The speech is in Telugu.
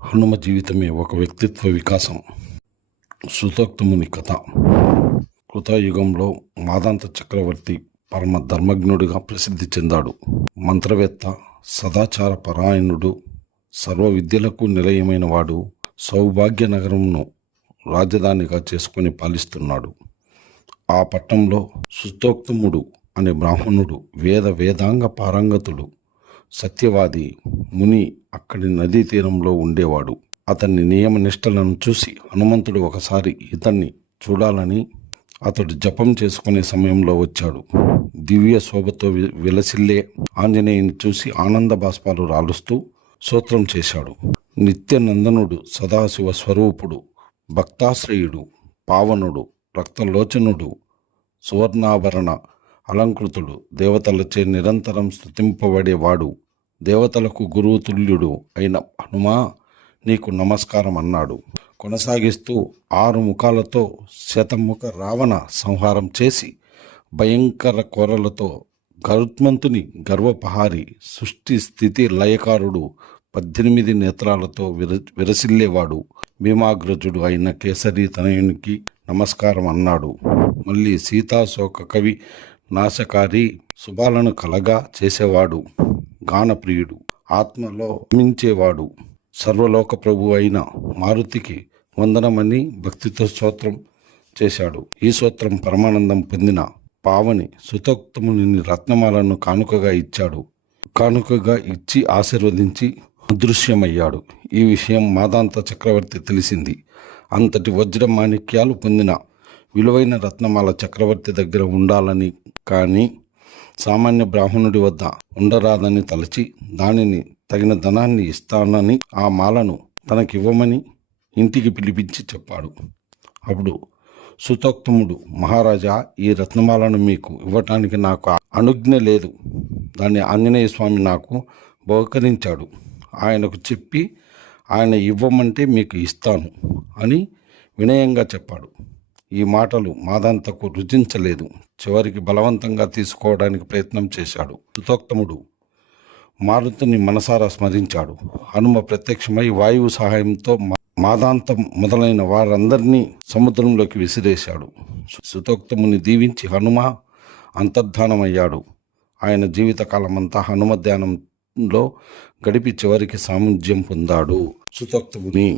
హనుమ జీవితమే ఒక వ్యక్తిత్వ వికాసం. సుతోక్తముని కథ. కృతయుగంలో మాదాంత చక్రవర్తి పరమ ధర్మజ్ఞుడిగా ప్రసిద్ధి చెందాడు. మంత్రవేత్త, సదాచార పరాయణుడు, సర్వ విద్యలకు నిలయమైన వాడు. సౌభాగ్య నగరంను రాజధానిగా చేసుకుని పాలిస్తున్నాడు. ఆ పట్టణంలో సుతోక్తముడు అనే బ్రాహ్మణుడు, వేదాంగ పారంగతుడు, సత్యవాది ముని అక్కడి నదీ తీరంలో ఉండేవాడు. అతన్ని నియమనిష్టలను చూసి హనుమంతుడు ఒకసారి ఇతన్ని చూడాలని అతడు జపం చేసుకునే సమయంలో వచ్చాడు. దివ్య శోభతో విలసిల్లే ఆంజనేయుని చూసి ఆనంద బాష్పాలు రాలుస్తూ స్తోత్రం చేశాడు. నిత్యనందనుడు, సదాశివ స్వరూపుడు, భక్తాశ్రయుడు, పావనుడు, రక్తలోచనుడు, సువర్ణాభరణ అలంకృతుడు, దేవతలచే నిరంతరం స్తుతింపబడేవాడు, దేవతలకు గురువు తుల్యుడు అయిన హనుమా, నీకు నమస్కారం అన్నాడు. కొనసాగిస్తూ 6 ముఖాలతో శతముఖ రావణ సంహారం చేసి, భయంకర కోరలతో గరుత్మంతుని గర్వపహారి, సృష్టి స్థితి లయకారుడు, 18 నేత్రాలతో విరసిల్లేవాడు, భీమాగ్రజుడు అయిన కేసరి తనయునికి నమస్కారం అన్నాడు. మళ్ళీ సీతాశోక కవి నాశకారి, శుభాలను కలగా చేసేవాడు, గానప్రియుడు, ఆత్మలో మించేవాడు, సర్వలోక ప్రభు అయిన మారుతికి వందనమని భక్తితో స్తోత్రం చేశాడు. ఈ స్తోత్రం పరమానందం పొందిన పావని సుతోక్తముని రత్నమాలను కానుకగా ఇచ్చి ఆశీర్వదించి అదృశ్యమయ్యాడు. ఈ విషయం మాదాంత చక్రవర్తి తెలిసింది. అంతటి వజ్ర మాణిక్యాలు పొందిన విలువైన రత్నమాల చక్రవర్తి దగ్గర ఉండాలని, కానీ సామాన్య బ్రాహ్మణుడి వద్ద ఉండరాదని తలచి, దానిని తగిన ధనాన్ని ఇస్తానని ఆ మాలను తనకివ్వమని ఇంటికి పిలిపించి చెప్పాడు. అప్పుడు సుతోక్తముడు, మహారాజా, ఈ రత్నమాలను మీకు ఇవ్వటానికి నాకు అనుజ్ఞ లేదు. దాన్ని ఆంజనేయ స్వామి నాకు బహుకరించాడు. ఆయనకు చెప్పి ఆయన ఇవ్వమంటే మీకు ఇస్తాను అని వినయంగా చెప్పాడు. ఈ మాటలు మాదాంతకు రుచించలేదు. చివరికి బలవంతంగా తీసుకోవడానికి ప్రయత్నం చేశాడు. సుతోక్తముడు మారుతిని మనసారా స్మరించాడు. హనుమ ప్రత్యక్షమై వాయువు సహాయంతో మాదాంతం మొదలైన వారందరినీ సముద్రంలోకి విసిరేశాడు. సుతోక్తముని దీవించి హనుమ అంతర్ధానమయ్యాడు. ఆయన జీవితకాలమంతా హనుమ ధ్యానంలో గడిపి చివరికి సామ్రాజ్యం పొందాడు. సుతోక్తముని